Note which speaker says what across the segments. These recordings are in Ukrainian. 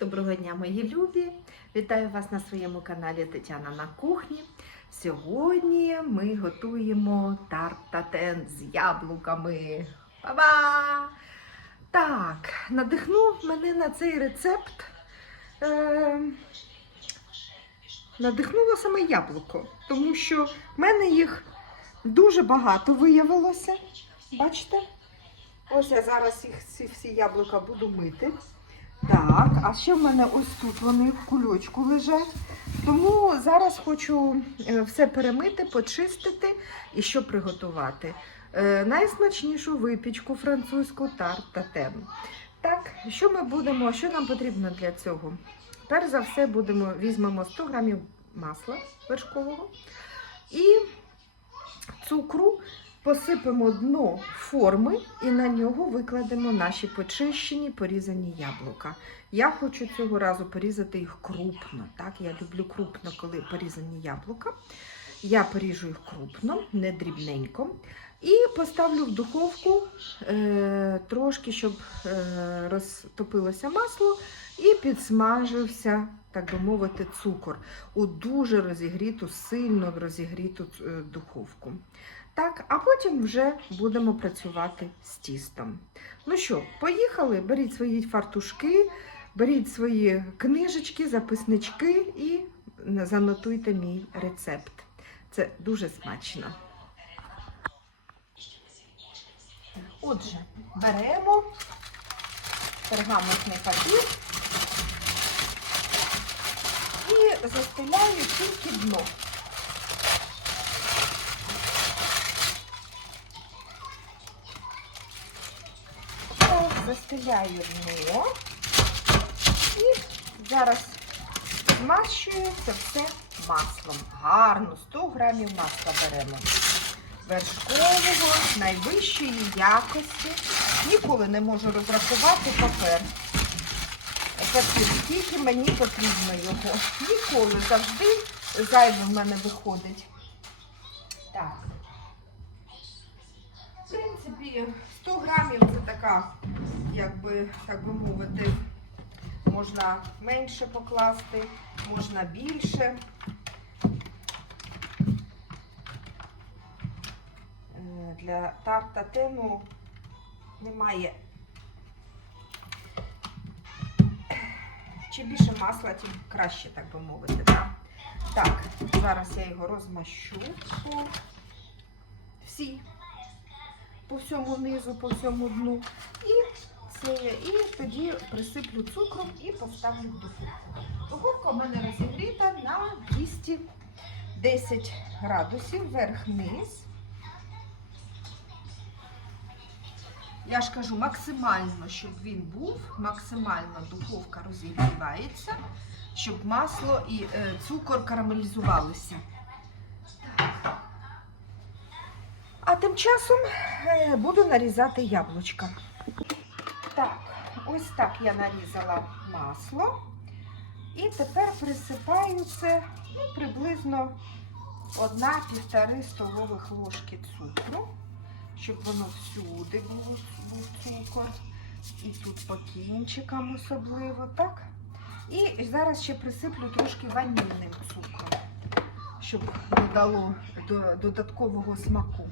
Speaker 1: Доброго дня, мої любі! Вітаю вас на своєму каналі Тетяна на кухні. Сьогодні ми готуємо тарт-татен з яблуками. Ба-ба! Так, надихнув мене на цей рецепт. Е- надихнуло саме яблуко, тому що в мене їх дуже багато виявилося. Бачите? Ось я зараз їх ці всі яблука буду мити. Так, а ще в мене ось тут вони в кульочку лежать. Тому зараз хочу е, все перемити, почистити і що приготувати. Е, найсмачнішу випічку французьку тарт татем. Так, що ми будемо, що нам потрібно для цього? Перш за все, будемо, візьмемо 100 грамів масла вершкового і цукру посипемо дно форми і на нього викладемо наші почищені порізані яблука. Я хочу цього разу порізати їх крупно. Так? Я люблю крупно, коли порізані яблука. Я поріжу їх крупно, не дрібненько. І поставлю в духовку е, трошки, щоб е, розтопилося масло і підсмажився, так би мовити, цукор у дуже розігріту, сильно розігріту е, духовку. Так, а потім вже будемо працювати з тістом. Ну що, поїхали, беріть свої фартушки, беріть свої книжечки, записнички і занотуйте мій рецепт. Це дуже смачно. Отже, беремо пергаментний папір і застеляю тільки дно. Так, застеляю дно і зараз змащую це все маслом. Гарно, 100 грамів масла беремо. Вершкового, найвищої якості. Ніколи не можу розрахувати папер. Папір, скільки мені потрібно його. Ніколи завжди зайве в мене виходить. Так. В принципі, 100 грамів це така, якби, так би мовити, можна менше покласти, можна більше. Е, Для тарта тену немає. Чим більше масла, тим краще, так би мовити. Так, так зараз я його розмащу по всій по всьому низу, по всьому дну. І це і тоді присиплю цукром і поставлю в духовку. Духовка у мене розігріта на 210 градусів вверх-вниз. Я ж кажу, максимально, щоб він був, максимально духовка розігрівається, щоб масло і е, цукор карамелізувалися. Так. А тим часом е, буду нарізати яблучка. Так, ось так я нарізала масло. І тепер присипаю це ну, приблизно 1-1,5 столових ложки цукру, щоб воно всюди було, був цукор. І тут по кінчикам особливо, так? І зараз ще присиплю трошки ванільним цукром, щоб додало до додаткового смаку.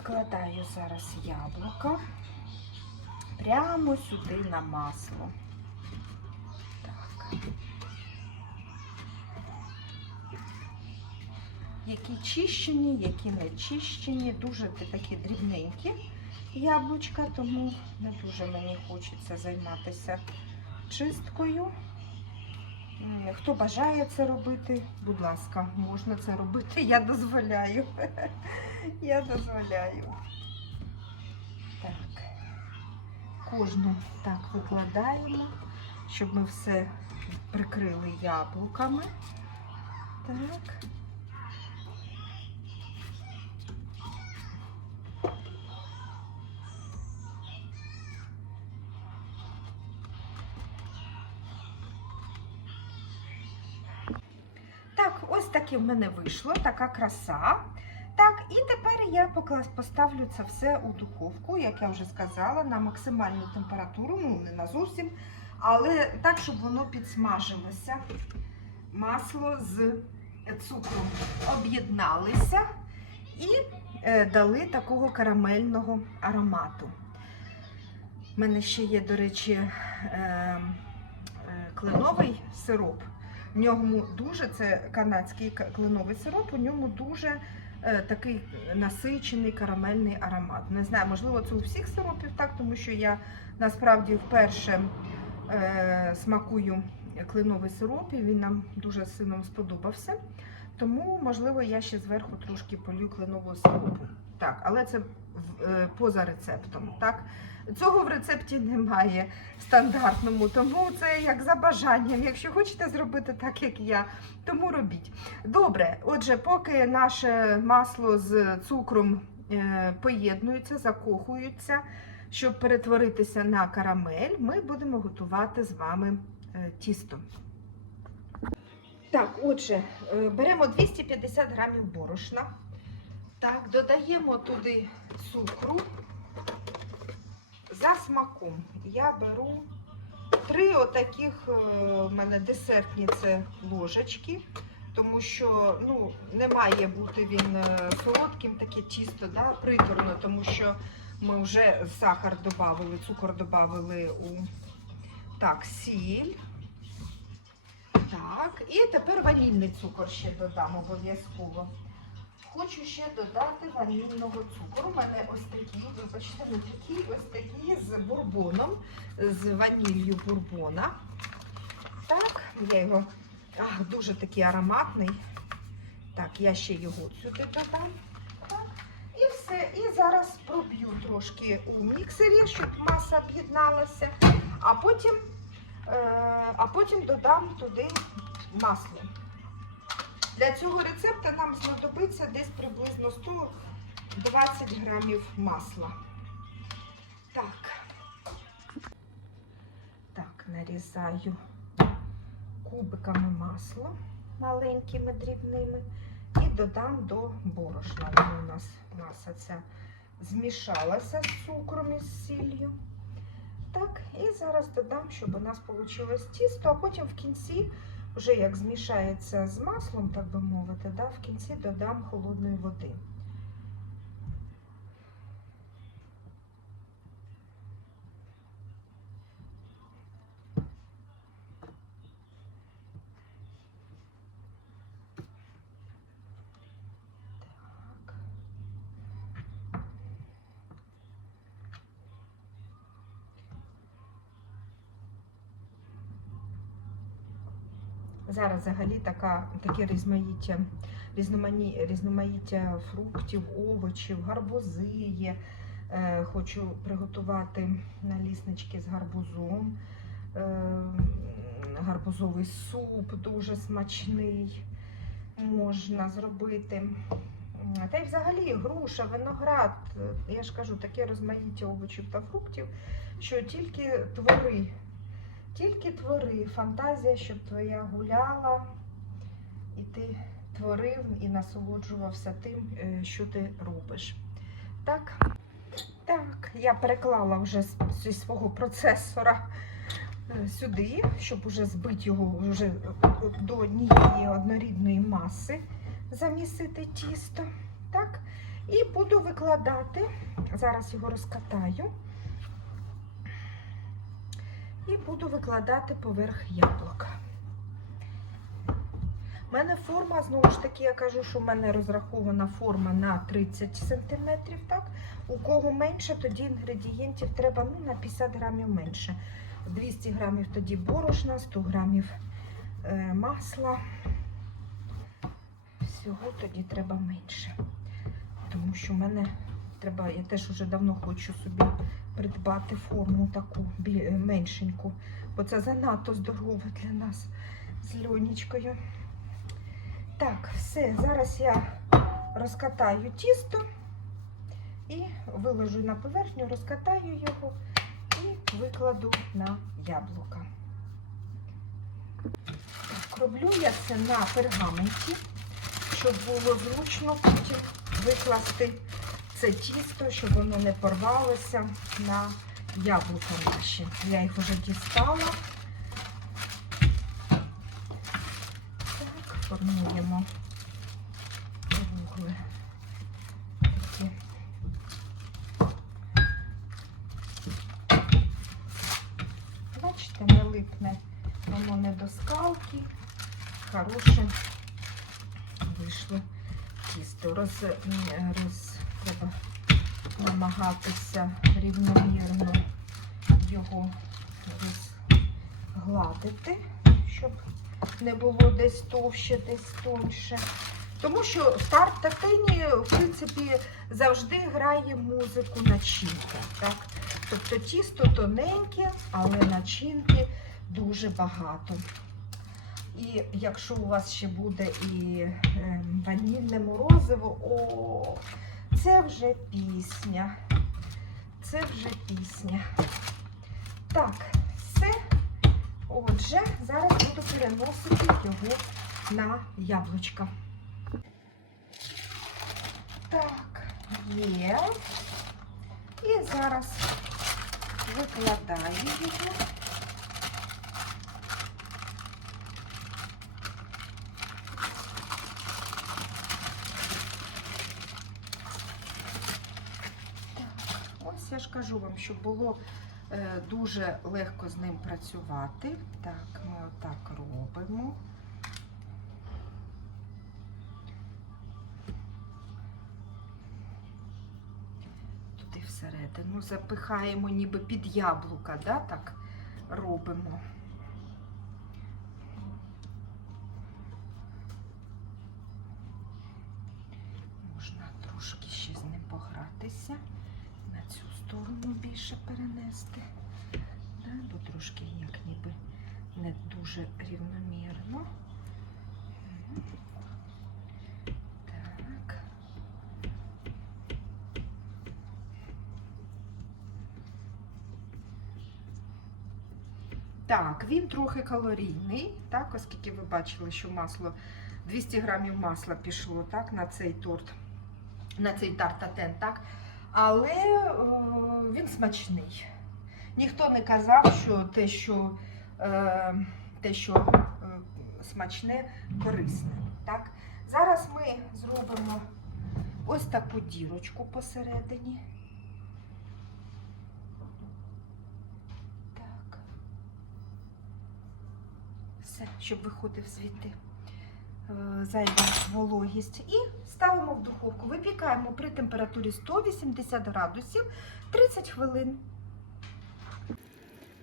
Speaker 1: Викладаю зараз яблука прямо сюди на масло. Так. Які чищені, які не чищені, дуже такі дрібненькі яблучка, тому не дуже мені хочеться займатися чисткою. Хто бажає це робити, будь ласка, можна це робити, я дозволяю. Я дозволяю. Так, кожну так викладаємо, щоб ми все прикрили яблуками. Так. Ось в мене вийшло, така краса. Так, і тепер я поставлю це все у духовку, як я вже сказала, на максимальну температуру, ну не на зовсім, але так, щоб воно підсмажилося. Масло з цукром об'єдналися і е, дали такого карамельного аромату. У мене ще є, до речі, е, е, кленовий сироп. В ньому дуже, це канадський кленовий сироп, у ньому дуже е, такий насичений карамельний аромат. Не знаю, можливо, це у всіх сиропів так, тому що я насправді вперше е, смакую кленовий сироп, і він нам дуже сильно сподобався. Тому, можливо, я ще зверху трошки полю кленового сиропу. Так, але це е, поза рецептом. Так? Цього в рецепті немає стандартному, тому це як за бажанням. Якщо хочете зробити так, як я, тому робіть. Добре, отже, поки наше масло з цукром е, поєднуються, закохуються, щоб перетворитися на карамель, ми будемо готувати з вами е, тісто. Так, отже, беремо 250 грамів борошна. Так, додаємо туди цукру за смаком. Я беру три отаких е, в мене десертні це ложечки, тому що ну, не має бути він е, солодким, таке тісто, да, приторно, тому що ми вже сахар додали, цукор додали у так, сіль. Так, і тепер ванільний цукор ще додам обов'язково. Хочу ще додати ванільного цукру. У мене ось такі, вибачте, не такі, ось такі з бурбоном, з ваніллю бурбона. Так, я його ах, дуже такий ароматний. Так, я ще його сюди додам. І все. І зараз проб'ю трошки у міксері, щоб маса об'єдналася, а потім, е, а потім додам туди масло. Для цього рецепту нам знадобиться десь приблизно 120 грамів масла. Так. Так, нарізаю кубиками масло маленькими дрібними і додам до борошна. Воно у нас маса ця змішалася з цукром і з сіллю. Так, і зараз додам, щоб у нас вийшло тісто, а потім в кінці вже як змішається з маслом, так би мовити, да, в кінці додам холодної води. Взагалі така, таке різноманіття, різномані, різноманіття фруктів, овочів, гарбузи є. Е, хочу приготувати наліснички з гарбузом. Е, гарбузовий суп дуже смачний можна зробити. Та й взагалі груша, виноград, е, я ж кажу, таке розмаїття овочів та фруктів, що тільки твори тільки твори, фантазія, щоб твоя гуляла, і ти творив і насолоджувався тим, е, що ти робиш. Так, так, я переклала вже зі свого процесора е, сюди, щоб уже збити його вже до однієї однорідної маси, замісити тісто. Так, і буду викладати. Зараз його розкатаю і буду викладати поверх яблука. У мене форма, знову ж таки, я кажу, що в мене розрахована форма на 30 см. Так? У кого менше, тоді інгредієнтів треба ну, на 50 грамів менше. 200 грамів тоді борошна, 100 грамів е, масла. Всього тоді треба менше. Тому що в мене треба, я теж вже давно хочу собі придбати форму таку меншеньку, бо це занадто здорово для нас з льонічкою. Так, все, зараз я розкатаю тісто і виложу на поверхню, розкатаю його і викладу на яблука. Так, роблю я це на пергаменті, щоб було зручно потім викласти це тісто, щоб воно не порвалося на яблука наші. Я їх вже дістала. Так, формуємо вугли. Бачите, не липне воно не до скалки. Хороше вийшло тісто. Роз, роз намагатися рівномірно його розгладити, щоб не було десь товще, десь тоньше. Тому що старт татині, в принципі, завжди грає музику начинка. Так? Тобто тісто тоненьке, але начинки дуже багато. І якщо у вас ще буде і е, ванільне морозиво, о, це вже пісня. Це вже пісня. Так, все. Отже, зараз буду переносити його на яблучка. Так, є. І зараз викладаю його. Ось я ж кажу вам, щоб було е, дуже легко з ним працювати. Так, ми отак робимо. Туди всередину запихаємо ніби під яблука, да? так робимо. Можна трошки ще з ним погратися на цю сторону більше перенести. Да, бо трошки як ніби не дуже рівномірно. Мгм. Так. Так, він трохи калорійний, так, оскільки ви бачили, що масло 200 грамів масла пішло так, на цей торт, на цей тартатен, так? Але е, він смачний. Ніхто не казав, що те, що, е, те, що е, смачне, корисне. Так? Зараз ми зробимо ось таку дірочку посередині. Так. Все, щоб виходив звідти е, зайва вологість. І ставимо в духовку. Випікаємо при температурі 180 градусів 30 хвилин.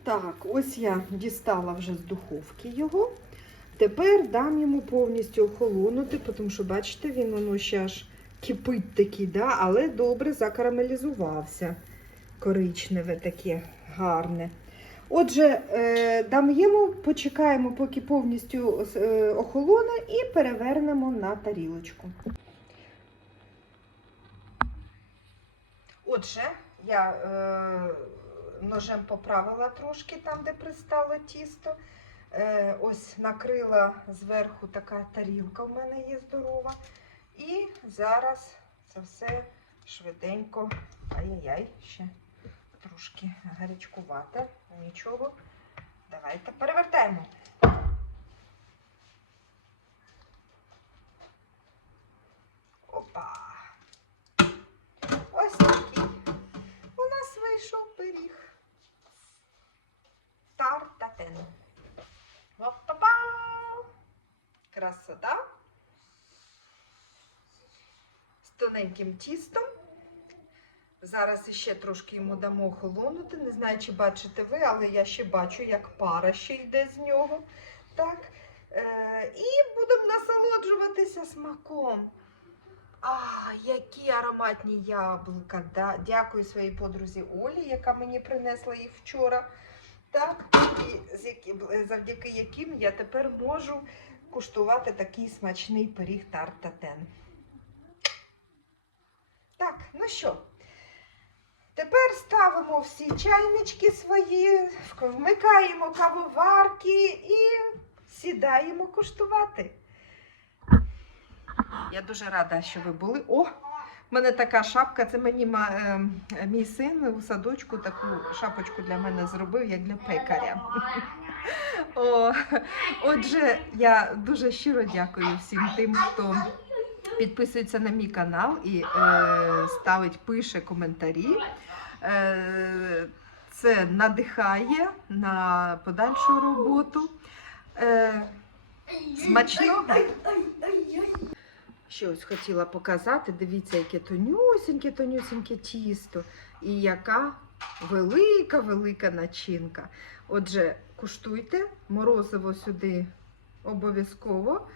Speaker 1: Так, ось я дістала вже з духовки його. Тепер дам йому повністю охолонути, тому що, бачите, він воно ще аж кипить такий, да? але добре закарамелізувався. Коричневе таке гарне. Отже, е, дам йому, почекаємо, поки повністю е, охолоне, і перевернемо на тарілочку. Отже, я е, ножем поправила трошки там, де пристало тісто. Е, ось накрила зверху така тарілка в мене є здорова. І зараз це все швиденько. Ай-яй-яй, ще трошки гарячкувате. Нічого. Давайте перевертаємо. Опа. Ось такий у нас вийшов пиріг. Тартатен. Опа-па! Красота. З тоненьким тістом. Зараз іще трошки йому дамо охолонути. Не знаю, чи бачите ви, але я ще бачу, як пара ще йде з нього. Так. Е, і будемо насолоджуватися смаком. А, які ароматні яблука. Да? Дякую своїй подрузі Олі, яка мені принесла їх вчора. Так, і завдяки яким я тепер можу куштувати такий смачний пиріг тартатен. Так, ну що, тепер ставимо всі чайнички свої, вмикаємо кавоварки і сідаємо куштувати. Я дуже рада, що ви були. О, в мене така шапка. Це мені е, мій син у садочку таку шапочку для мене зробив, як для пекаря. О, отже, я дуже щиро дякую всім тим, хто підписується на мій канал і е, ставить, пише коментарі. Е, це надихає на подальшу роботу. Е, смачного! Ще ось хотіла показати. Дивіться, яке тонюсіньке, тонюсіньке тісто. І яка велика, велика начинка. Отже, куштуйте, морозиво сюди обов'язково.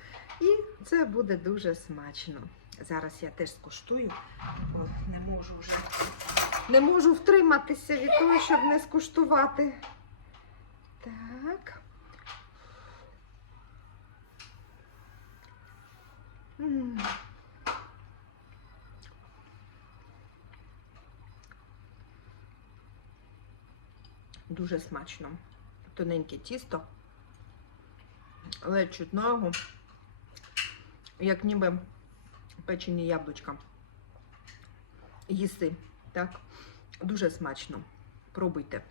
Speaker 1: І це буде дуже смачно. Зараз я теж скуштую. О, не можу вже. Не можу втриматися від того, щоб не скуштувати. Так. М. Дуже смачно. Тоненьке тісто, але чутного, як ніби печені яблучка. Їсти, так? Дуже смачно. Пробуйте.